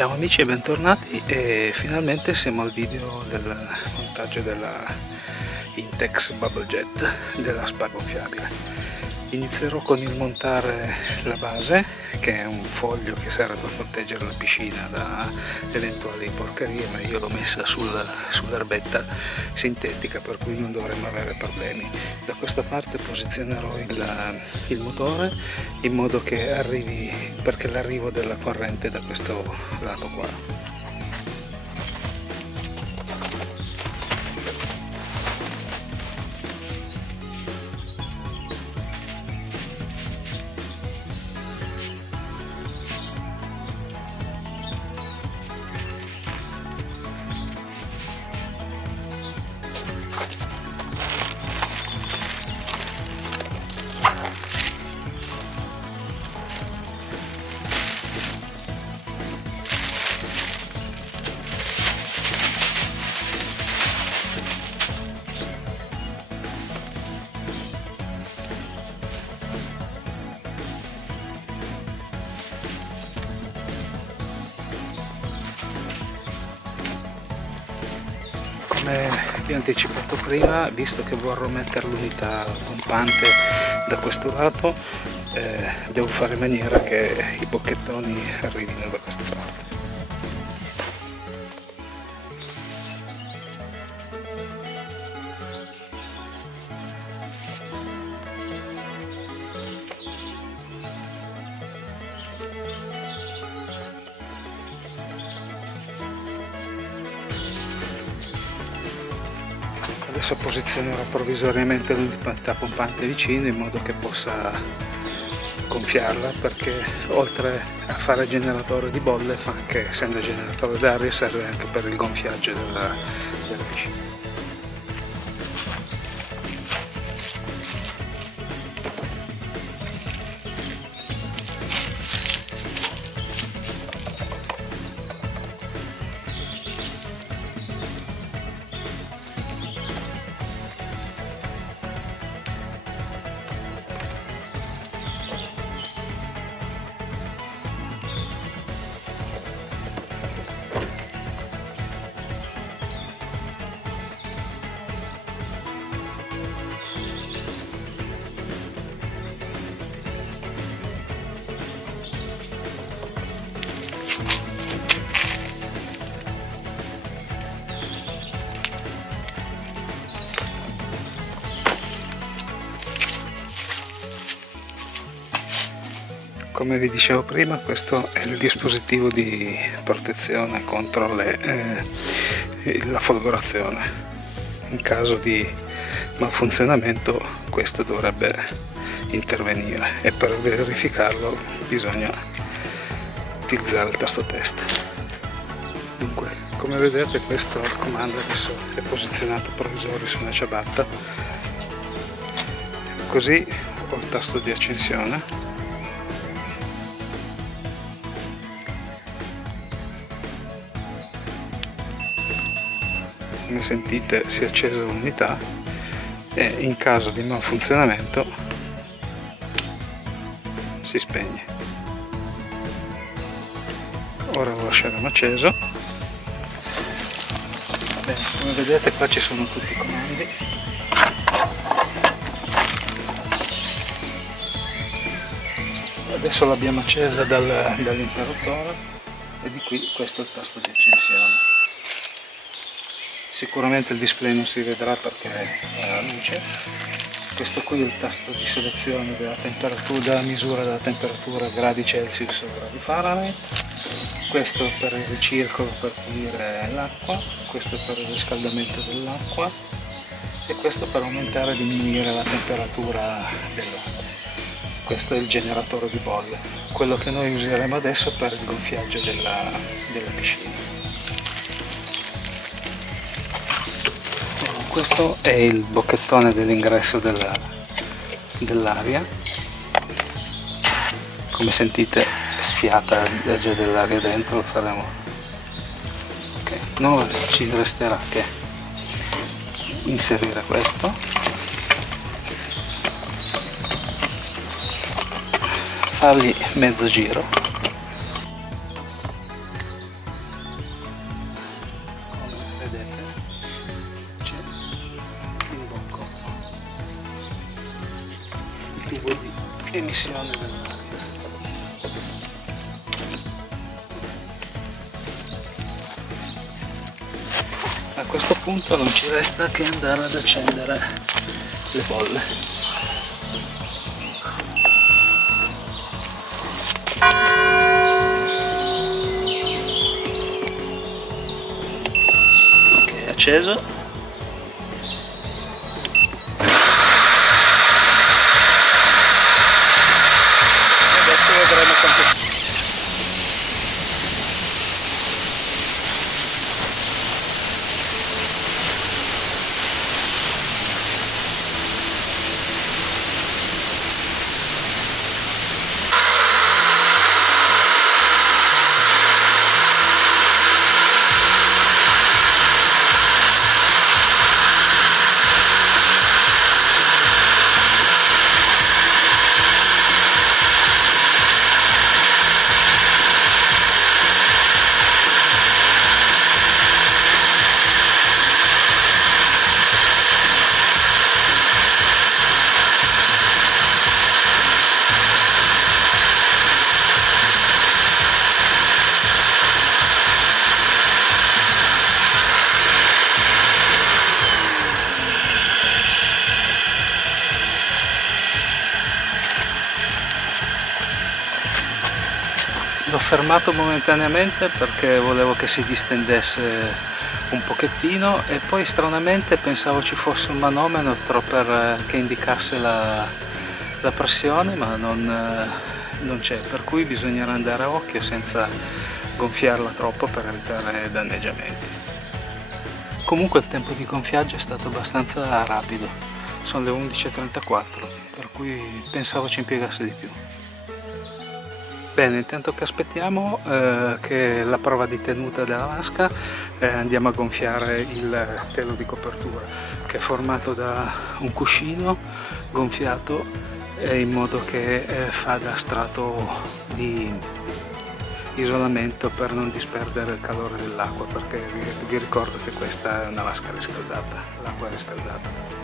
Ciao amici e bentornati, e finalmente siamo al video del montaggio della Intex Bubble Jet della spa gonfiabile. Inizierò con il montare la base, che è un foglio che serve per proteggere la piscina da eventuali porcherie, ma io l'ho messa sull'erbetta sintetica, per cui non dovremmo avere problemi. Da questa parte posizionerò il motore in modo che arrivi, perché l'arrivo della corrente da questo lato qua. Come vi ho anticipato prima, visto che vorrò mettere l'unità pompante da questo lato, devo fare in maniera che i bocchettoni arrivino da questa parte. Adesso posizionerò provvisoriamente l'unità pompante vicino in modo che possa gonfiarla, perché oltre a fare generatore di bolle fa anche, essendo generatore d'aria, serve anche per il gonfiaggio della piscina. Come vi dicevo prima, questo è il dispositivo di protezione contro la folgorazione. In caso di malfunzionamento questo dovrebbe intervenire, e per verificarlo bisogna utilizzare il tasto test. Dunque, come vedete, questo comando adesso è posizionato provvisorio su una ciabatta, così ho il tasto di accensione. Come sentite si è accesa l'unità, e in caso di malfunzionamento si spegne. Ora lo lasceremo acceso. Bene, come vedete qua ci sono tutti i comandi. Adesso l'abbiamo accesa dall'interruttore, e di qui questo è il tasto di accensione. Sicuramente il display non si vedrà perché è la luce. Questo qui è il tasto di selezione della temperatura, della misura della temperatura, gradi Celsius o gradi Fahrenheit. Questo per il ricircolo, per pulire l'acqua. Questo per il riscaldamento dell'acqua, e questo per aumentare e diminuire la temperatura dell'acqua. Questo è il generatore di bolle, quello che noi useremo adesso per il gonfiaggio della piscina. Questo è il bocchettone dell'ingresso dell'aria. Come sentite sfiata già dell'aria dentro, lo faremo. Ok, non ci resterà che inserire questo, fargli mezzo giro tubo di emissione dell'aria. A questo punto non ci resta che andare ad accendere le bolle. Ok, acceso. Vedremo quanto. L'ho fermato momentaneamente perché volevo che si distendesse un pochettino e poi stranamente pensavo ci fosse un manometro che indicasse la pressione, ma non c'è, per cui bisognerà andare a occhio senza gonfiarla troppo per evitare danneggiamenti. Comunque il tempo di gonfiaggio è stato abbastanza rapido, sono le 11:34, per cui pensavo ci impiegasse di più. Bene, intanto che aspettiamo che la prova di tenuta della vasca, andiamo a gonfiare il telo di copertura, che è formato da un cuscino gonfiato in modo che fa da strato di isolamento per non disperdere il calore dell'acqua, perché vi ricordo che questa è una vasca riscaldata, l'acqua è riscaldata.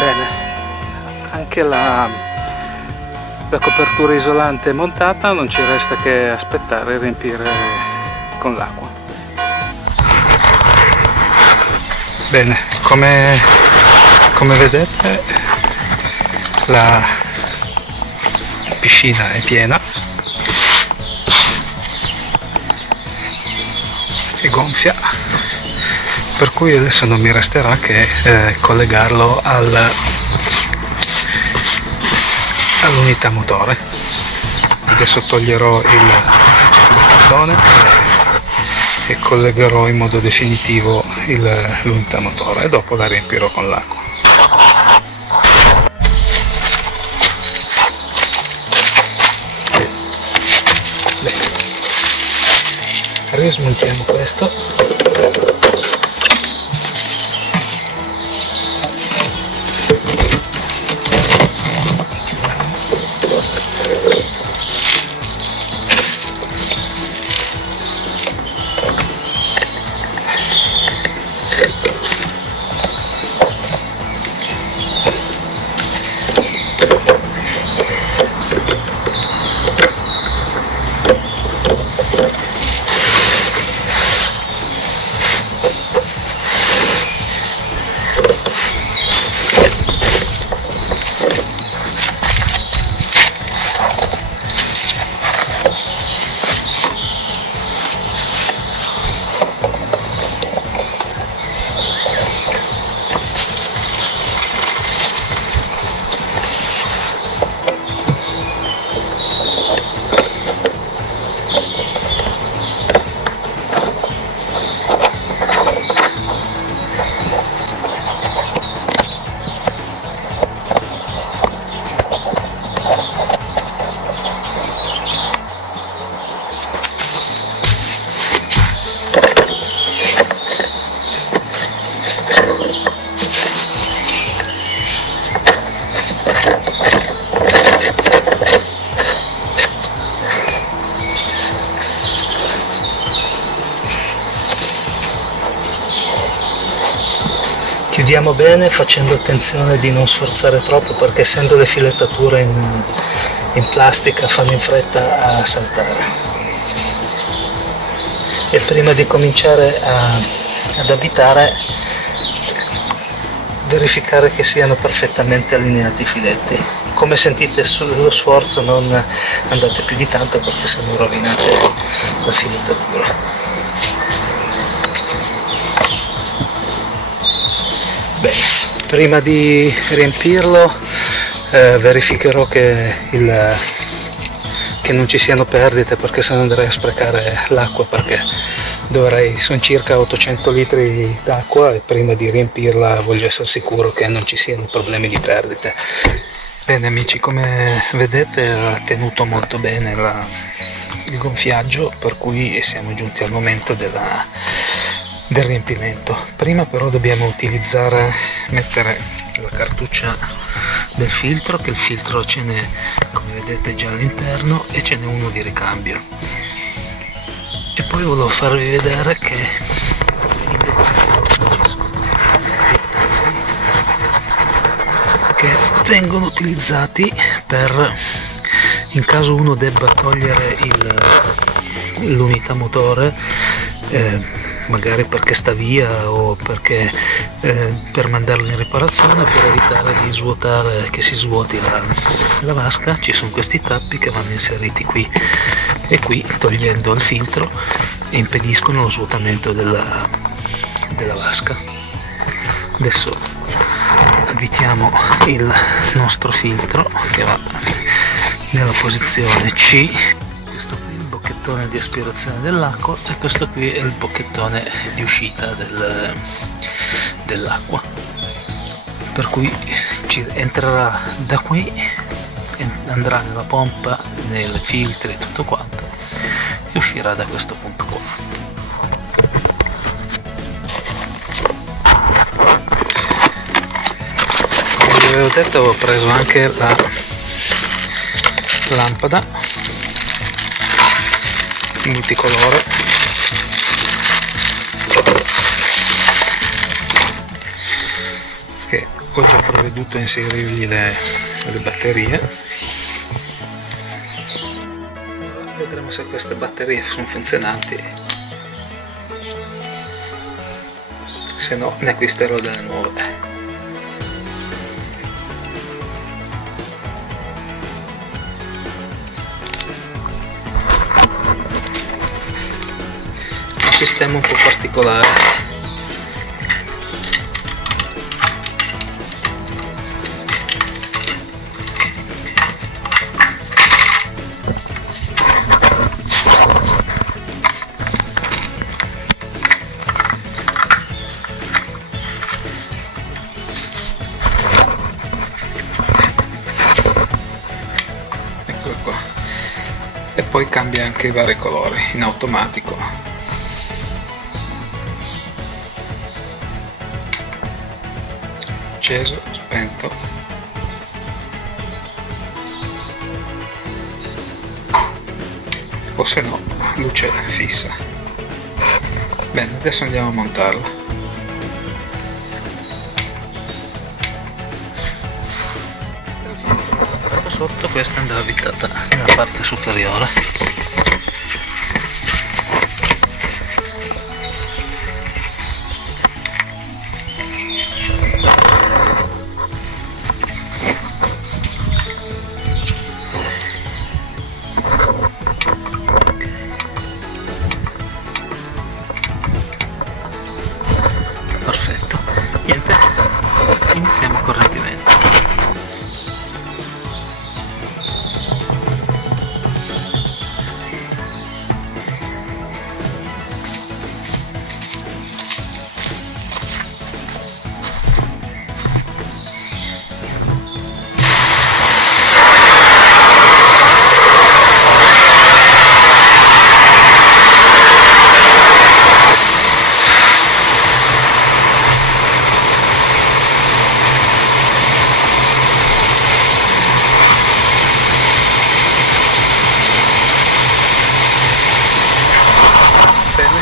Bene, anche la copertura isolante è montata, non ci resta che aspettare e riempire con l'acqua. Bene, come vedete la piscina è piena, è gonfia, per cui adesso non mi resterà che collegarlo all'unità motore. Adesso toglierò il bottone e collegherò in modo definitivo l'unità motore e dopo la riempirò con l'acqua. Rismontiamo questo. Chiudiamo bene facendo attenzione di non sforzare troppo, perché essendo le filettature in plastica fanno in fretta a saltare. E prima di cominciare ad avvitare, verificare che siano perfettamente allineati i filetti. Come sentite sullo sforzo non andate più di tanto, perché se no rovinate la filettatura. Bene, prima di riempirlo verificherò che non ci siano perdite, perché se no andrei a sprecare l'acqua, perché sono circa 800 litri d'acqua e prima di riempirla voglio essere sicuro che non ci siano problemi di perdite. Bene amici, come vedete ha tenuto molto bene il gonfiaggio, per cui siamo giunti al momento del riempimento. Prima però dobbiamo mettere la cartuccia del filtro, che il filtro ce n'è, come vedete, già all'interno, e ce n'è uno di ricambio. E poi volevo farvi vedere che in decorazione ci sono dei tagli che vengono utilizzati per, in caso uno debba togliere l'unità motore, magari perché sta via o perché per mandarlo in riparazione, per evitare che si svuoti la vasca. Ci sono questi tappi che vanno inseriti qui e qui, togliendo il filtro, e impediscono lo svuotamento della vasca. Adesso avvitiamo il nostro filtro, che va nella posizione C. Questo qui è il bocchettone di aspirazione dell'acqua e questo qui è il bocchettone di uscita dell'acqua, per cui entrerà da qui, andrà nella pompa, nei filtri e tutto quanto, e uscirà da questo punto qua. Come vi avevo detto, avevo preso anche la lampada multicolore, che ho già provveduto a inserirgli le batterie. Vedremo se queste batterie sono funzionanti, se no ne acquisterò delle nuove. Un sistema un po' particolare. E poi cambia anche i vari colori in automatico. acceso, spento. O se no, luce fissa. Bene, adesso andiamo a montarla. Sotto questa andrà avvitata nella parte superiore. Perfetto, niente, iniziamo col riempimento.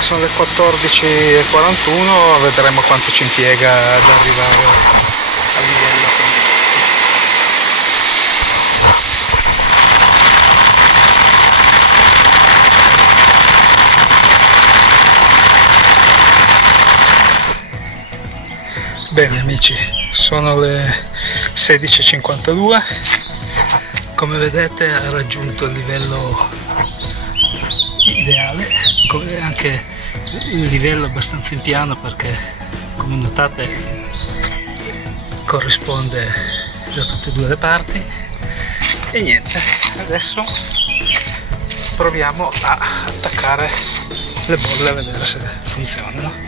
Sono le 14:41, vedremo quanto ci impiega ad arrivare al livello. Bene amici, sono le 16:52, come vedete ha raggiunto il livello ideale, anche il livello abbastanza in piano perché, come notate, corrisponde da tutte e due le parti. E niente, adesso proviamo a attaccare le bolle a vedere se funzionano.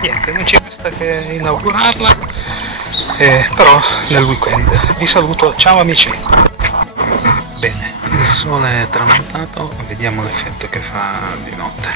Niente, non ci resta che inaugurarla, però nel weekend. Vi saluto, ciao amici! Bene, il sole è tramontato, vediamo l'effetto che fa di notte.